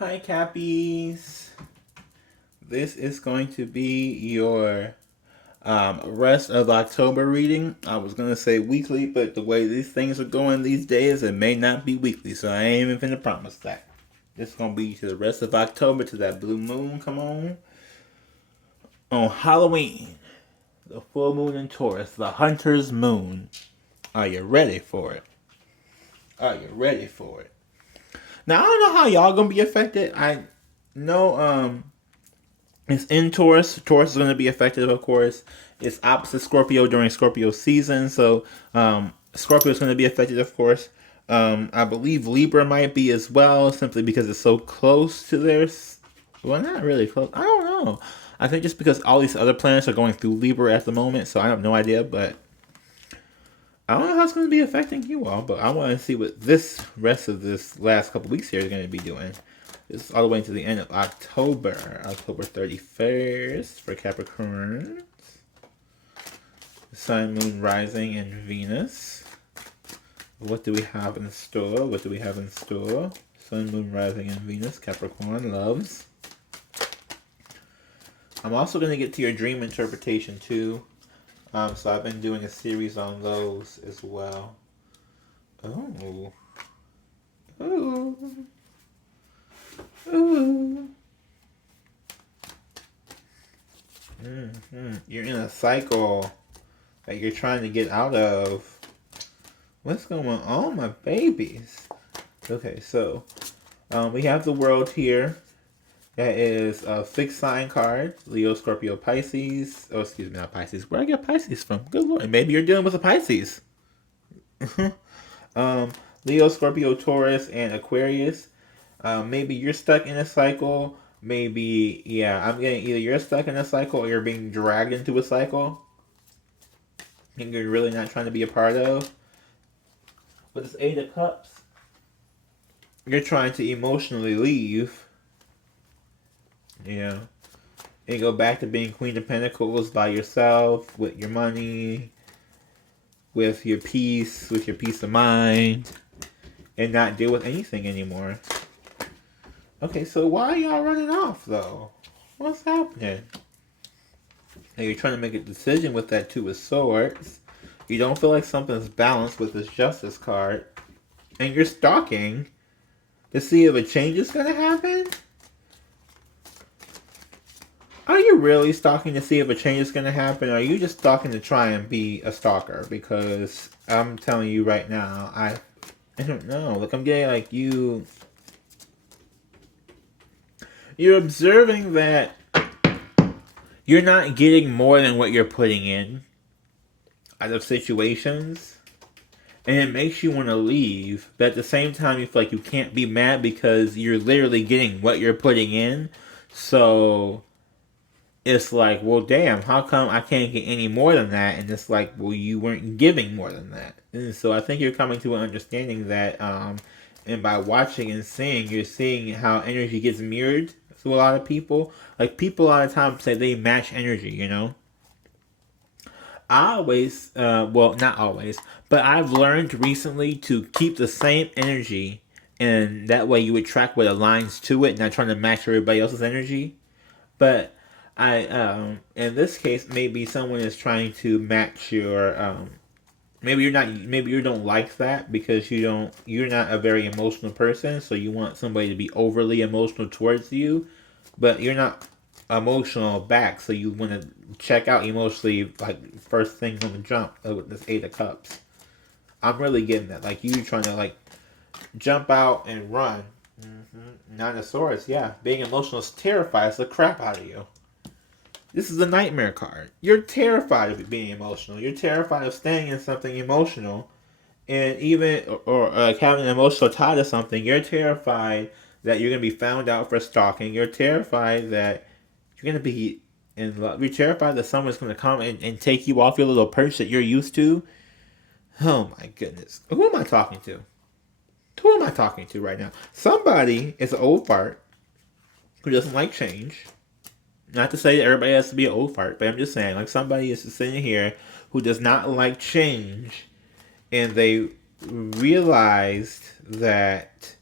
Hi, Cappies. This is going to be your rest of October reading. I was going to say weekly, but the way these things are going these days, it may not be weekly, so I ain't even finna promise that. This is going to be to the rest of October, to that blue moon, come on Halloween. The full moon in Taurus, the hunter's moon. Are you ready for it? Are you ready for it? Now, I don't know how y'all going to be affected. I know, it's in Taurus. Taurus is going to be affected, of course. It's opposite Scorpio during Scorpio season, so Scorpio is going to be affected, of course. I believe Libra might be as well, simply because it's so close to theirs. Well, not really close. I don't know. I think just because all these other planets are going through Libra at the moment, so I have no idea, but I don't know how it's going to be affecting you all, but I want to see what this rest of this last couple weeks here is going to be doing. This is all the way to the end of October. October 31st for Capricorn. Sun, Moon, Rising, and Venus. What do we have in store? What do we have in store? Sun, Moon, Rising, and Venus. Capricorn loves. I'm also going to get to your dream interpretation too. So I've been doing a series on those as well. Oh. Ooh. Ooh. You're in a cycle that you're trying to get out of. What's going on, my babies? Okay, so we have the world here. That is a fixed sign card. Leo, Scorpio, Pisces. Oh, excuse me, not Pisces. Where I get Pisces from? Good lord. Maybe you're dealing with a Pisces. Leo, Scorpio, Taurus, and Aquarius. Maybe you're stuck in a cycle. Maybe, yeah, I'm getting either you're stuck in a cycle or you're being dragged into a cycle and you're really not trying to be a part of. With this Eight of Cups, you're trying to emotionally leave. Yeah. And go back to being Queen of Pentacles by yourself, with your money, with your peace of mind, and not deal with anything anymore. Okay, so why are y'all running off, though? What's happening? Now you're trying to make a decision with that Two of Swords. You don't feel like something's balanced with this Justice card. And you're stalking to see if a change is going to happen? Are you really stalking to see if a change is going to happen? Or are you just stalking to try and be a stalker? Because I'm telling you right now, I don't know. Like, I'm getting like you're observing that you're not getting more than what you're putting in out of situations, and it makes you want to leave, but at the same time you feel like you can't be mad because you're literally getting what you're putting in. So it's like, well, damn, how come I can't get any more than that? And it's like, well, you weren't giving more than that. And so I think you're coming to an understanding that and by watching and seeing, you're seeing how energy gets mirrored to a lot of people. Like, people a lot of times say they match energy, you know? I always, well, not always, but I've learned recently to keep the same energy, and that way you attract what aligns to it, not trying to match everybody else's energy. But in this case, maybe someone is trying to match your, maybe you're not, maybe you don't like that because you're not a very emotional person, so you want somebody to be overly emotional towards you, but you're not emotional back, so you want to check out emotionally, like, first thing on the jump with this Eight of Cups. I'm really getting that. Like, you trying to, like, jump out and run. Nine of Swords, yeah. Being emotional terrifies the crap out of you. This is a nightmare card. You're terrified of being emotional. You're terrified of staying in something emotional. And even, or having an emotional tie to something, you're terrified that you're going to be found out for stalking. You're terrified that you're going to be in love. You're terrified that someone's going to come and take you off your little perch that you're used to. Oh my goodness. Who am I talking to? Who am I talking to right now? Somebody is an old fart who doesn't like change. Not to say that everybody has to be an old fart, but I'm just saying, like, somebody is sitting here who does not like change, and they realized that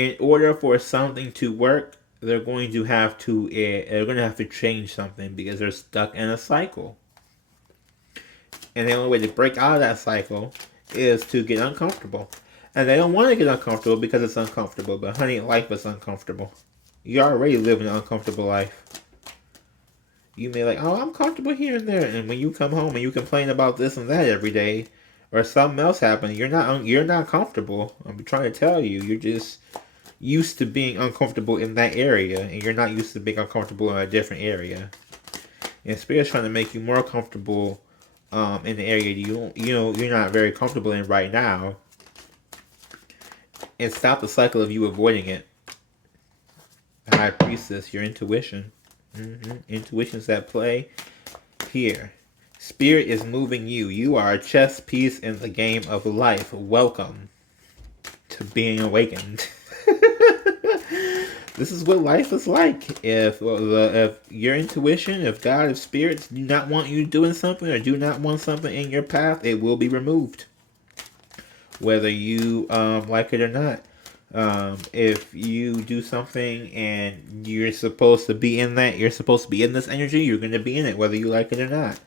in order for something to work, they're going to have to change something because they're stuck in a cycle. And the only way to break out of that cycle is to get uncomfortable. And they don't want to get uncomfortable because it's uncomfortable. But honey, life is uncomfortable. You already live an uncomfortable life. You may like, oh, I'm comfortable here and there. And when you come home and you complain about this and that every day, or something else happening, you're not comfortable. I'm trying to tell you, you're just used to being uncomfortable in that area, and you're not used to being uncomfortable in a different area. And Spirit's trying to make you more comfortable in the area you're not very comfortable in right now, and stop the cycle of you avoiding it. The High Priestess, your intuition. Intuition's at play here. Spirit is moving you. You are a chess piece in the game of life. Welcome to being awakened. This is what life is like. If your intuition, if God, if spirits do not want you doing something or do not want something in your path, it will be removed. Whether you like it or not. If you do something and you're supposed to be in that, you're supposed to be in this energy, you're going to be in it, whether you like it or not.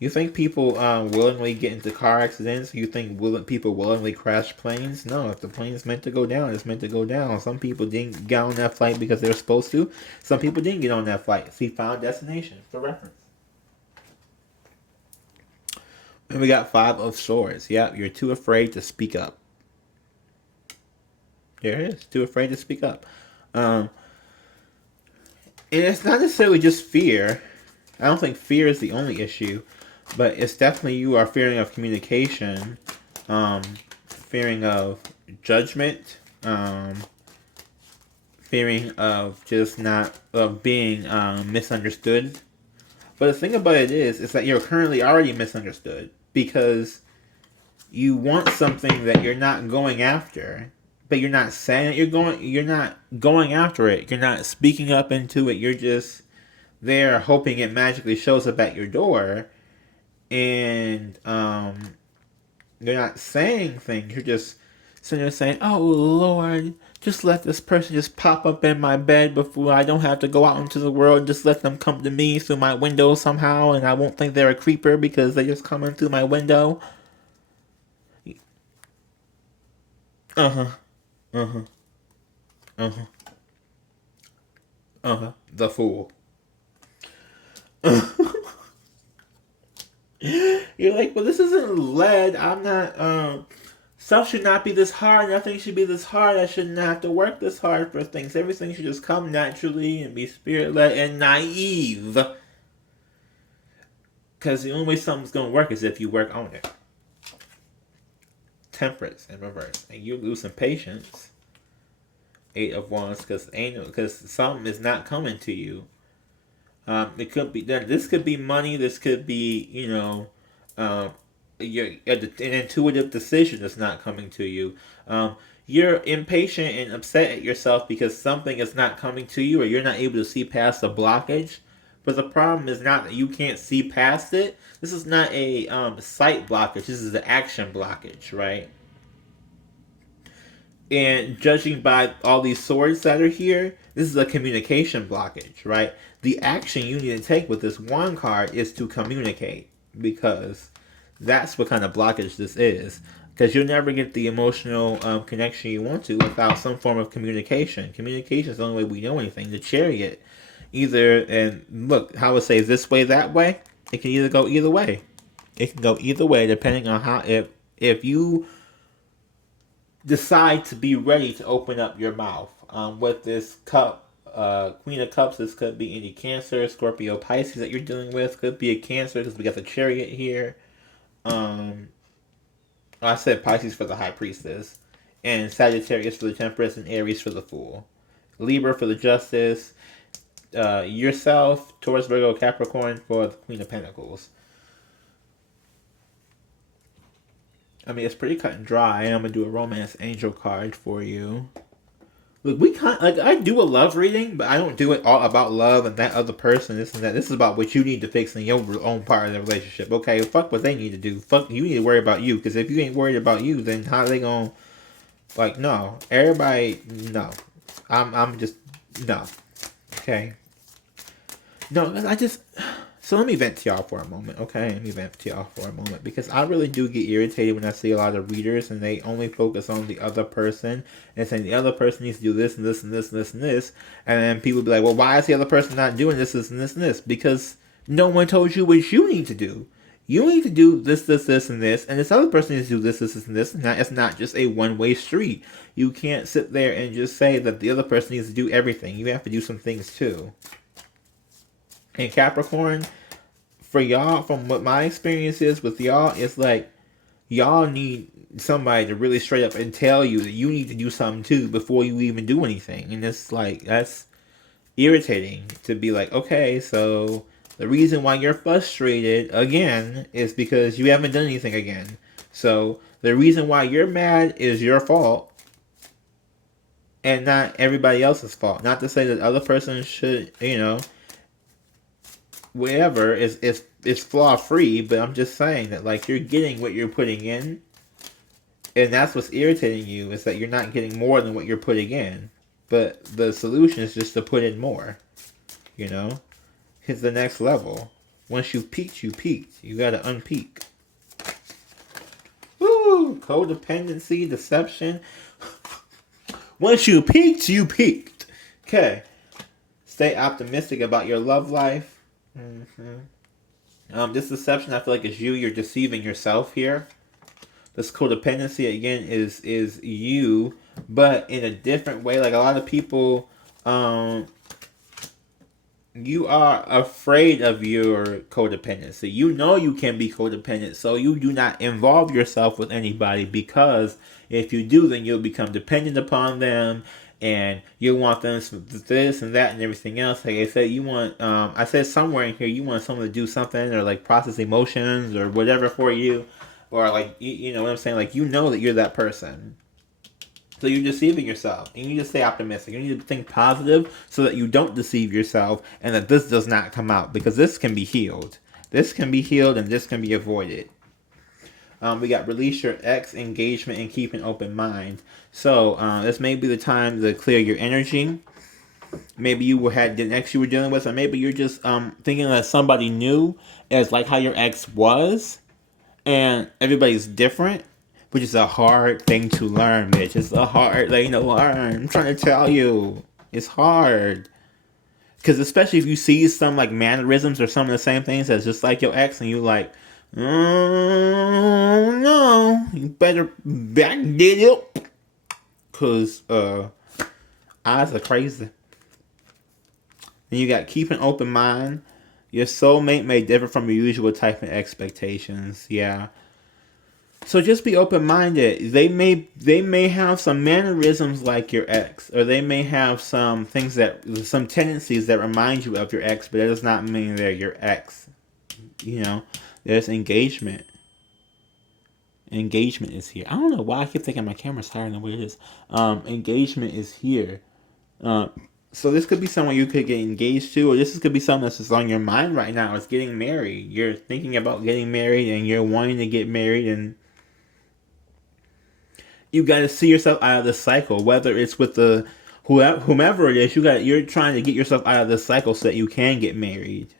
You think people willingly get into car accidents? You think people willingly crash planes? No, if the plane's meant to go down, it's meant to go down. Some people didn't get on that flight because they were supposed to. Some people didn't get on that flight. See, Final Destination for reference. And we got 5 of Swords. Yep, you're too afraid to speak up. There it is. Too afraid to speak up. And it's not necessarily just fear. I don't think fear is the only issue. But it's definitely you are fearing of communication. Fearing of judgment. Fearing of just not of being misunderstood. But the thing about it is that you're currently already misunderstood. Because you want something that you're not going after. But you're not saying it. You're not going after it. You're not speaking up into it. You're just there hoping it magically shows up at your door. And you're not saying things. You're just sitting there saying, oh, Lord, just let this person just pop up in my bed before I don't have to go out into the world. Just let them come to me through my window somehow, and I won't think they're a creeper because they just come in through my window. Uh-huh. Uh-huh. Uh-huh. Uh-huh. The Fool. You're like, well, this isn't lead. I'm not, stuff should not be this hard. Nothing should be this hard. I shouldn't have to work this hard for things. Everything should just come naturally and be spirit-led and naive. Because the only way something's going to work is if you work on it. Temperance in reverse. And you're losing patience. 8 of Wands, because something is not coming to you. It could be that this could be money. This could be, an intuitive decision that's not coming to you. You're impatient and upset at yourself because something is not coming to you, or you're not able to see past the blockage. But the problem is not that you can't see past it. This is not a sight blockage. This is an action blockage, right? And judging by all these swords that are here, this is a communication blockage, right? The action you need to take with this wand card is to communicate, because that's what kind of blockage this is. Because you'll never get the emotional connection you want to without some form of communication. Communication is the only way we know anything. The Chariot, and look, how it says this way, that way, it can either go either way. It can go either way depending on how, if you decide to be ready to open up your mouth. With this cup, Queen of Cups, this could be any Cancer, Scorpio, Pisces that you're dealing with. Could be a Cancer because we got the Chariot here. I said Pisces for the High Priestess. And Sagittarius for the Temperance, and Aries for the Fool. Libra for the Justice. Yourself, Taurus, Virgo, Capricorn for the Queen of Pentacles. I mean, it's pretty cut and dry. I'm going to do a romance angel card for you. Look, I do a love reading, but I don't do it all about love and that other person, this and that. This is about what you need to fix in your own part of the relationship. Okay, fuck what they need to do. Fuck, you need to worry about you. Because if you ain't worried about you, then how are they going to Like, no. Everybody, no. I'm just, no. Okay. No, I just... So let me vent to y'all for a moment, okay? Let me vent to y'all for a moment. Because I really do get irritated when I see a lot of readers and they only focus on the other person and saying the other person needs to do this and this and this and this and this. And then people be like, well, why is the other person not doing this, this, and this, and this? Because no one told you what you need to do. You need to do this, this, this, and this. And this other person needs to do this, this, and this. And it's not just a one-way street. You can't sit there and just say that the other person needs to do everything. You have to do some things too. And Capricorn, for y'all, from what my experience is with y'all, it's like y'all need somebody to really straight up and tell you that you need to do something too before you even do anything. And it's like, that's irritating to be like, okay, so the reason why you're frustrated again is because you haven't done anything again. So the reason why you're mad is your fault and not everybody else's fault. Not to say that the other person should, whatever is flaw free, but I'm just saying that like you're getting what you're putting in, and that's what's irritating you, is that you're not getting more than what you're putting in. But the solution is just to put in more. Hit the next level. Once you've peaked, you peaked. You gotta unpeak. Woo! Codependency, deception. Once you peaked, you peaked. Okay. Stay optimistic about your love life. This deception, I feel like, is you. You're deceiving yourself here. This codependency, again, is you, but in a different way. Like a lot of people, you are afraid of your codependency. You know you can be codependent, so you do not involve yourself with anybody, because if you do, then you'll become dependent upon them, and you want them this and that and everything else. Like I said, you want, I said somewhere in here, you want someone to do something or like process emotions or whatever for you, or like, you know what I'm saying? Like, you know that you're that person. So you're deceiving yourself. And you need to stay optimistic. You need to think positive so that you don't deceive yourself and that this does not come out. Because this can be healed. This can be healed and this can be avoided. We got release your ex, engagement, and keep an open mind. So this may be the time to clear your energy. Maybe you had the ex you were dealing with, or maybe you're just thinking that somebody new is like how your ex was. And everybody's different. Which is a hard thing to learn, bitch. It's a hard thing to learn. I'm trying to tell you. It's hard. Because especially if you see some like mannerisms or some of the same things as just like your ex, and you like, oh no, you better back it up. Because eyes are crazy. Then you got keep an open mind. Your soulmate may differ from your usual type of expectations. Yeah. So just be open-minded. They may have some mannerisms like your ex, or they may have some tendencies that remind you of your ex, but that does not mean they're your ex. There's engagement. Engagement is here. I don't know why I keep thinking my camera's higher than what it is. Engagement is here. So this could be someone you could get engaged to, or this could be someone that's just on your mind right now. It's getting married. You're thinking about getting married, and you're wanting to get married, and you got to see yourself out of the cycle. Whether it's with the whomever it is, you're trying to get yourself out of the cycle so that you can get married.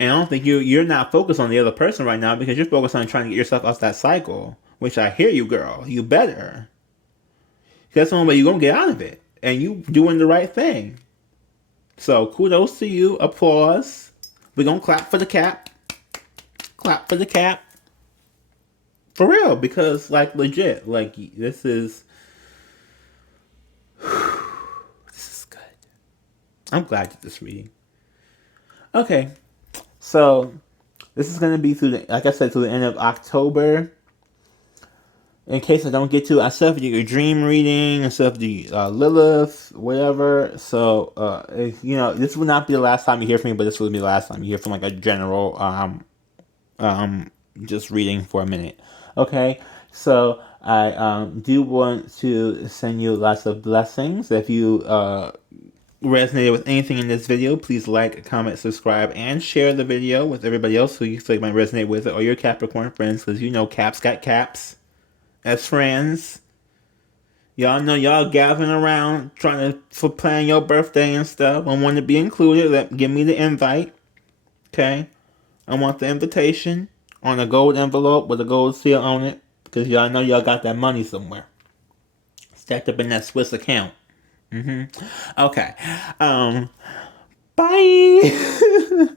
And I don't think you're not focused on the other person right now, because you're focused on trying to get yourself out of that cycle. Which I hear you, girl. You better. That's the only way you're gonna get out of it, and you doing the right thing. So kudos to you. Applause. We're gonna clap for the cap. Clap for the cap. For real, because, like, legit, like, this is good. I'm glad you did this reading. Okay, so this is going to be like I said, through the end of October. In case I don't get to, I still have to do your dream reading, I still have to do Lilith, whatever. So, this will not be the last time you hear from me, but this will be the last time you hear from, like, a general, just reading for a minute. Okay, so I do want to send you lots of blessings. If you resonated with anything in this video, please like, comment, subscribe, and share the video with everybody else who you feel like might resonate with it, or your Capricorn friends, because caps got caps as friends. Y'all know y'all gathering around trying to for planning your birthday and stuff. I want to be included. Give me the invite. Okay? I want the invitation on a gold envelope with a gold seal on it. Because y'all know y'all got that money somewhere. Stacked up in that Swiss account. Okay. Bye.